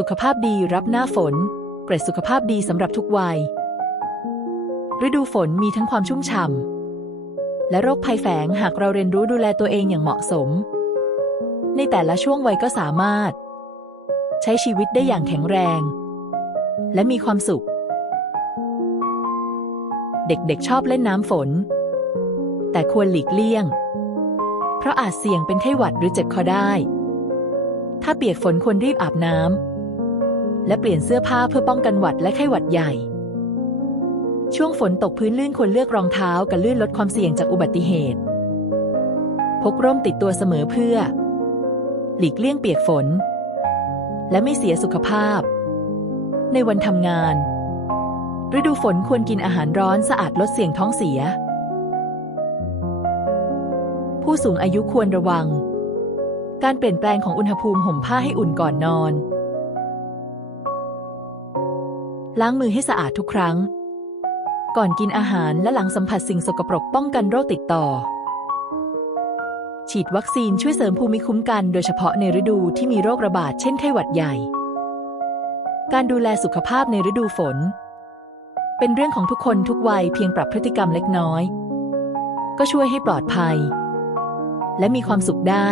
สุขภาพดีรับหน้าฝน เกรดสุขภาพดีสำหรับทุกวัย ฤดูฝนมีทั้งความชุ่มฉ่ำและโรคภัยแฝงหากเราเรียนรู้ดูแลตัวเองอย่างเหมาะสม ในแต่ละช่วงวัยก็สามารถ ใช้ชีวิตได้อย่างแข็งแรง และมีความสุข เด็กๆชอบเล่นน้ำฝน แต่ควรหลีกเลี่ยง เพราะอาจเสี่ยงเป็นไข้หวัดหรือเจ็บคอได้ถ้าเปียกฝนควรรีบอาบน้ำ และเปลี่ยนเสื้อผ้าเพื่อป้องกันหวัดและไข้หวัดใหญ่ ช่วงฝนตกพื้นลื่นควรเลือกรองเท้ากันลื่นลดความเสี่ยงจากอุบัติเหตุ พกร่มติดตัวเสมอเพื่อ หลีกเลี่ยงเปียกฝน และไม่เสียสุขภาพ ในวันทำงาน ฤดูฝนควรกินอาหารร้อนสะอาดลดเสี่ยงท้องเสีย ผู้สูงอายุควรระวังการเปลี่ยนแปลงของอุณหภูมิห่มผ้าให้อุ่นก่อนนอน ล้างมือให้สะอาดทุกครั้ง ก่อนกินอาหารและหลังสัมผัสสิ่งสกปรกป้องกันโรคติดต่อ ฉีดวัคซีนช่วยเสริมภูมิคุ้มกันโดยเฉพาะในฤดูที่มีโรคระบาดเช่นไข้หวัดใหญ่ การดูแลสุขภาพในฤดูฝน เป็นเรื่องของทุกคนทุกวัยเพียงปรับพฤติกรรมเล็กน้อย ก็ช่วยให้ปลอดภัย และมีความสุขได้